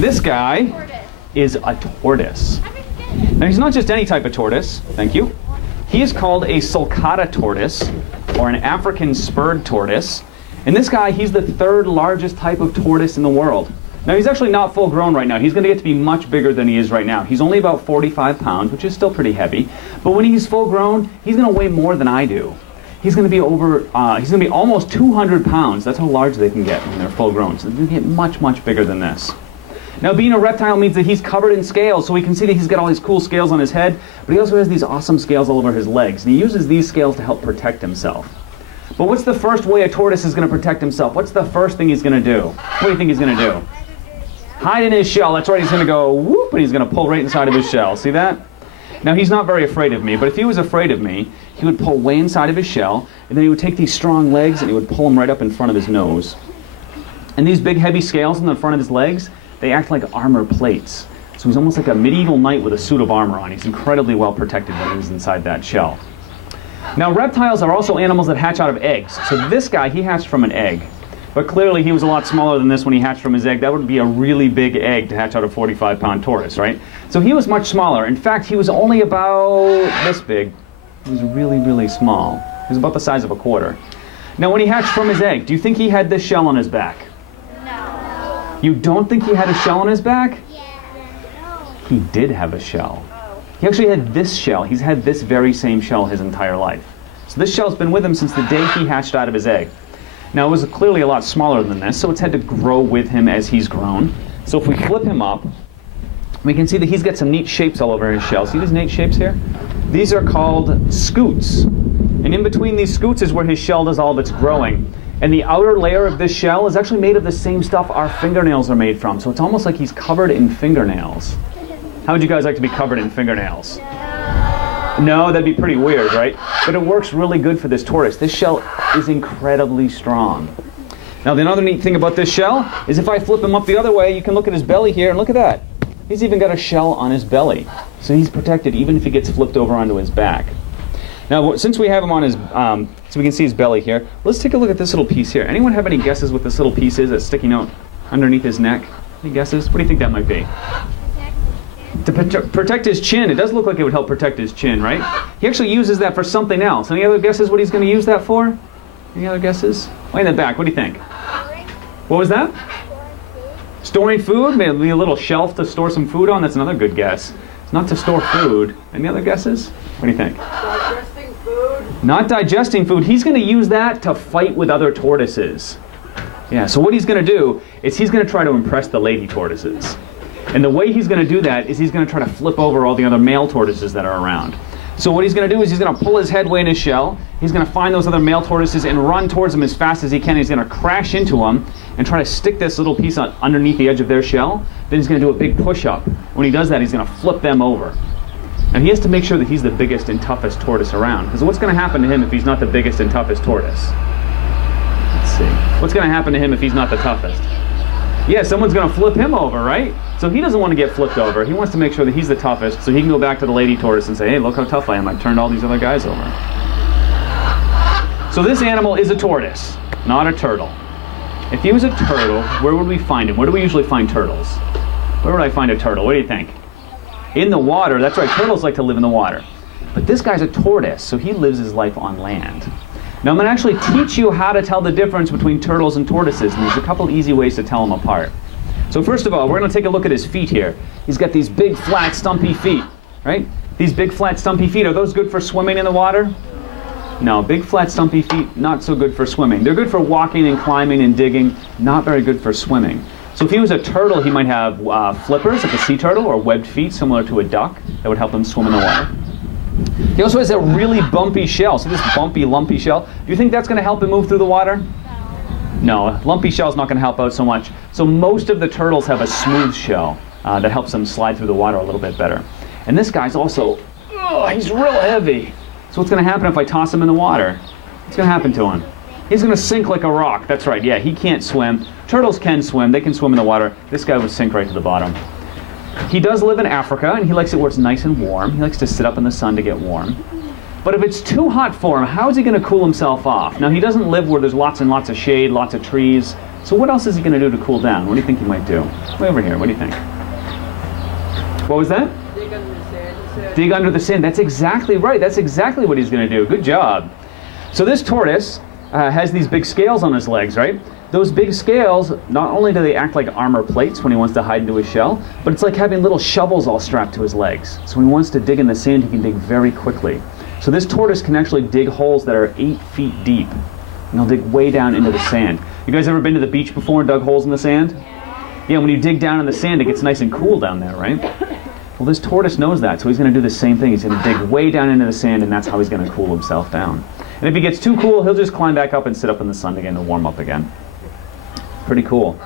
This guy is a tortoise. Now he's not just any type of tortoise, thank you. He is called a Sulcata tortoise, or an African spurred tortoise. And this guy, he's the third largest type of tortoise in the world. Now he's actually not full grown right now. He's going to get to be much bigger than he is right now. He's only about 45 pounds, which is still pretty heavy. But when he's full grown, he's going to weigh more than I do. He's going to be he's going to be almost 200 pounds. That's how large they can get when they're full grown. So they're going to get much, much bigger than this. Now being a reptile means that he's covered in scales, so we can see that he's got all these cool scales on his head, but he also has these awesome scales all over his legs. And he uses these scales to help protect himself. But what's the first way a tortoise is going to protect himself? What's the first thing he's going to do? What do you think he's going to do? Hide in his shell. That's right, he's going to go whoop, and he's going to pull right inside of his shell. See that? Now he's not very afraid of me, but if he was afraid of me, he would pull way inside of his shell, and then he would take these strong legs and he would pull them right up in front of his nose. And these big heavy scales in the front of his legs, they act like armor plates. So he's almost like a medieval knight with a suit of armor on. He's incredibly well protected when he's inside that shell. Now reptiles are also animals that hatch out of eggs. So this guy, he hatched from an egg. But clearly he was a lot smaller than this when he hatched from his egg. That would be a really big egg to hatch out a 45-pound tortoise, right? So he was much smaller. In fact, he was only about this big. He was really, really small. He was about the size of a quarter. Now when he hatched from his egg, do you think he had this shell on his back? No. You don't think he had a shell on his back? Yeah. He did have a shell. He actually had this shell. He's had this very same shell his entire life. So this shell's been with him since the day he hatched out of his egg. Now it was clearly a lot smaller than this, so it's had to grow with him as he's grown. So if we flip him up, we can see that he's got some neat shapes all over his shell. See these neat shapes here? These are called scutes. And in between these scutes is where his shell does all of its growing. And the outer layer of this shell is actually made of the same stuff our fingernails are made from. So it's almost like he's covered in fingernails. How would you guys like to be covered in fingernails? No, that'd be pretty weird, right? But it works really good for this tortoise. This shell is incredibly strong. Now the other neat thing about this shell is if I flip him up the other way, you can look at his belly here and look at that. He's even got a shell on his belly. So he's protected even if he gets flipped over onto his back. Now since we have him on his, so we can see his belly here, let's take a look at this little piece here. Anyone have any guesses what this little piece is that's sticking out underneath his neck? Any guesses? What do you think that might be? To protect his chin. It does look like it would help protect his chin, right? He actually uses that for something else. Any other guesses what he's going to use that for? Any other guesses? Way in the back. What do you think? What was that? Storing food? Maybe a little shelf to store some food on? That's another good guess. It's not to store food. Any other guesses? What do you think? Digesting food. Not digesting food. He's going to use that to fight with other tortoises. Yeah, so what he's going to do is he's going to try to impress the lady tortoises. And the way he's going to do that is he's going to try to flip over all the other male tortoises that are around. So what he's going to do is he's going to pull his head way in his shell. He's going to find those other male tortoises and run towards them as fast as he can. He's going to crash into them and try to stick this little piece underneath the edge of their shell. Then he's going to do a big push-up. When he does that, he's going to flip them over. And he has to make sure that he's the biggest and toughest tortoise around. Because what's going to happen to him if he's not the biggest and toughest tortoise? Let's see. What's going to happen to him if he's not the toughest? Yeah, someone's going to flip him over, right? So he doesn't want to get flipped over. He wants to make sure that he's the toughest so he can go back to the lady tortoise and say, hey, look how tough I am. I've turned all these other guys over. So this animal is a tortoise, not a turtle. If he was a turtle, where would we find him? Where do we usually find turtles? Where would I find a turtle? What do you think? In the water. That's right, turtles like to live in the water. But this guy's a tortoise, so he lives his life on land. Now I'm going to actually teach you how to tell the difference between turtles and tortoises, and there's a couple easy ways to tell them apart. So first of all, we're going to take a look at his feet here. He's got these big, flat, stumpy feet, right? These big, flat, stumpy feet, are those good for swimming in the water? No, big, flat, stumpy feet, not so good for swimming. They're good for walking and climbing and digging, not very good for swimming. So if he was a turtle, he might have flippers, like a sea turtle, or webbed feet, similar to a duck, that would help him swim in the water. He also has a really bumpy shell. So this bumpy, lumpy shell. Do you think that's going to help him move through the water? No, lumpy shell's not going to help out so much. So most of the turtles have a smooth shell that helps them slide through the water a little bit better. And this guy's also, he's real heavy. So what's going to happen if I toss him in the water? What's going to happen to him? He's going to sink like a rock. That's right, yeah, he can't swim. Turtles can swim. They can swim in the water. This guy would sink right to the bottom. He does live in Africa, and he likes it where it's nice and warm. He likes to sit up in the sun to get warm. But if it's too hot for him, how is he going to cool himself off? Now, he doesn't live where there's lots and lots of shade, lots of trees. So what else is he going to do to cool down? What do you think he might do? Way over here, what do you think? What was that? Dig under the sand. Dig under the sand. That's exactly right. That's exactly what he's going to do. Good job. So this tortoise has these big scales on his legs, right? Those big scales, not only do they act like armor plates when he wants to hide into his shell, but it's like having little shovels all strapped to his legs. So when he wants to dig in the sand, he can dig very quickly. So this tortoise can actually dig holes that are 8 feet deep. And he'll dig way down into the sand. You guys ever been to the beach before and dug holes in the sand? Yeah, when you dig down in the sand, it gets nice and cool down there, right? Well, this tortoise knows that, so he's going to do the same thing. He's going to dig way down into the sand, and that's how he's going to cool himself down. And if he gets too cool, he'll just climb back up and sit up in the sun again to warm up again. Pretty cool.